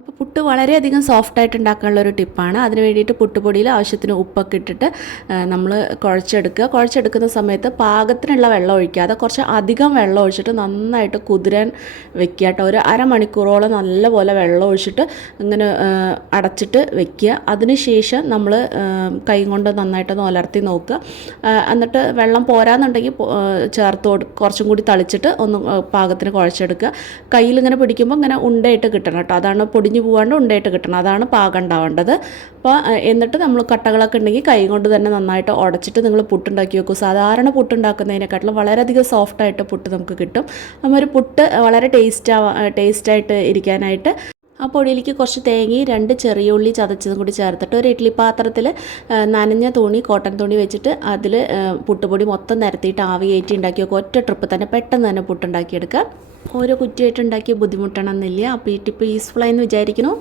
അപ്പോൾ പുട്ട് വളരെയധികം സോഫ്റ്റായിട്ട് ഉണ്ടാക്കാനുള്ള ഒരു ടിപ്പാണ് അതിന് വേണ്ടിയിട്ട് പുട്ടുപൊടിയിൽ ആവശ്യത്തിന് ഉപ്പൊക്കെ ഇട്ടിട്ട് നമ്മൾ കുഴച്ചെടുക്കുക. കുഴച്ചെടുക്കുന്ന സമയത്ത് പാകത്തിനുള്ള വെള്ളം ഒഴിക്കാതെ കുറച്ച് അധികം വെള്ളം ഒഴിച്ചിട്ട് നന്നായിട്ട് കുതിരാൻ വെക്കുക കേട്ടോ. ഒരു അരമണിക്കൂറോളം നല്ലപോലെ വെള്ളം ഒഴിച്ചിട്ട് ഇങ്ങനെ അടച്ചിട്ട് വെക്കുക. അതിന് ശേഷം നമ്മൾ കൈ കൊണ്ട് നന്നായിട്ടൊന്ന് ഒലർത്തി നോക്കുക. എന്നിട്ട് വെള്ളം പോരാന്നുണ്ടെങ്കിൽ ചേർത്ത് കുറച്ചും കൂടി തളിച്ചിട്ട് ഒന്ന് പാകത്തിന് കുഴച്ചെടുക്കുക. കയ്യിൽ ഇങ്ങനെ പിടിക്കുമ്പോൾ ഇങ്ങനെ ഉണ്ടയിട്ട് കിട്ടണം കേട്ടോ. അതാണ് പൊടിഞ്ഞു പോകാണ്ട് ഉണ്ടായിട്ട് കിട്ടണം. അതാണ് പാകം ഉണ്ടാവേണ്ടത്. അപ്പോൾ എന്നിട്ട് നമ്മൾ കട്ടകളൊക്കെ ഉണ്ടെങ്കിൽ കൈ കൊണ്ട് തന്നെ നന്നായിട്ട് ഉടച്ചിട്ട് നിങ്ങൾ പുട്ടുണ്ടാക്കി വെക്കും. സാധാരണ പുട്ടുണ്ടാക്കുന്നതിനെക്കാട്ടിലും വളരെയധികം സോഫ്റ്റായിട്ട് പുട്ട് നമുക്ക് കിട്ടും. അപ്പം ഒരു പുട്ട് വളരെ ടേസ്റ്റ് ആവാ ടേസ്റ്റായിട്ട് ഇരിക്കാനായിട്ട് ആ പൊടിയിലേക്ക് കുറച്ച് തേങ്ങയും രണ്ട് ചെറിയ ഉള്ളി ചതച്ചതും കൂടി ചേർത്തിട്ട് ഒരു ഇഡ്ഡലി പാത്രത്തിൽ നനഞ്ഞ തുണി കോട്ടൺ തുണി വെച്ചിട്ട് അതിൽ പുട്ടുപൊടി മൊത്തം നിരത്തിയിട്ട് ആവി കയറ്റി ഉണ്ടാക്കി വെക്കുക. ഒറ്റ ട്രിപ്പ് തന്നെ പെട്ടെന്ന് തന്നെ പുട്ടുണ്ടാക്കിയെടുക്കുക. ഓരോ കുറ്റിയായിട്ട് ഉണ്ടാക്കി ബുദ്ധിമുട്ടണമെന്നില്ല അപ്പോൾ ഈ ടിപ്പ് യൂസ്ഫുൾ ആയെന്ന് വിചാരിക്കുന്നു.